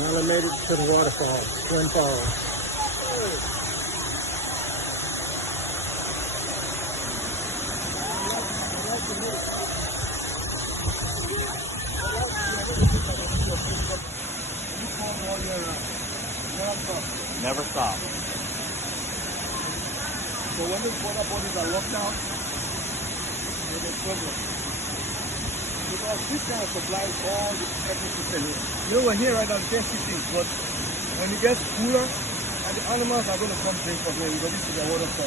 Finally made it to the waterfalls, Twin Falls. Never stop. So when the water bodies are locked down, there's a problem. Because this kind of supplies all the ecosystem. You know, we're here right now, just things, but when it gets cooler, and the animals are going to come drink from here because this is a waterfall.